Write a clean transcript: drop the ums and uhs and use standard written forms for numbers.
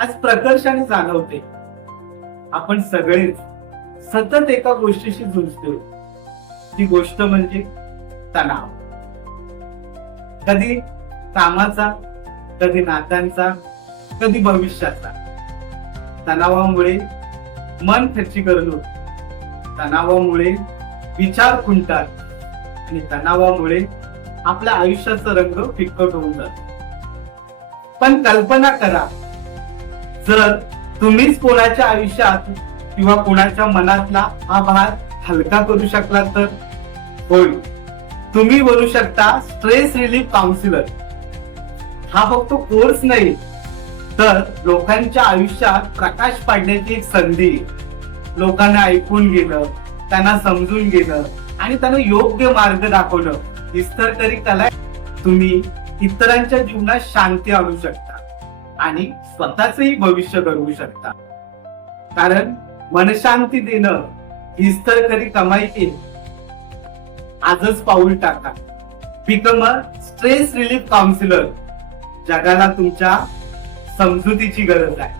आज प्रकर्षाने जाणवते. आपण सगळेच सतत एका गोष्टीशी झुंजतो. ती गोष्ट म्हणजे तणाव. कधी कामाचा, कधी नात्यांचा, कधी भविष्याचा. तणावामुळे मन खच्चीकरण होते. तणावामुळे विचार खुंटतात आणि तणावामुळे आपल्या आयुष्याचा रंग फिक्कट होऊन जातो. पण कल्पना करा, जर तुम्हीच कोणाच्या आयुष्यात किंवा कोणाच्या मनातला हा भार हलका करू शकला तर? होय, तुम्ही बनू शकता स्ट्रेस रिलीफ काउन्सिलर. हा फक्त कोर्स नाही, तर लोकांच्या आयुष्यात प्रकाश पाडण्याची एक संधी. लोकांना ऐकून घेणं, त्यांना समजून घेणं आणि त्यांना योग्य मार्ग दाखवणं हीच तर तरी कला आहे. तुम्ही इतरांच्या जीवनात शांती आणू शकता आणि स्वतःचंही भविष्य घडवू शकता. कारण मनशांती देणं हीच तर खरी कमाई केली. आजच पाऊल टाका. Become a stress relief counsellor. जगाला तुमच्या समजुतीची गरज आहे.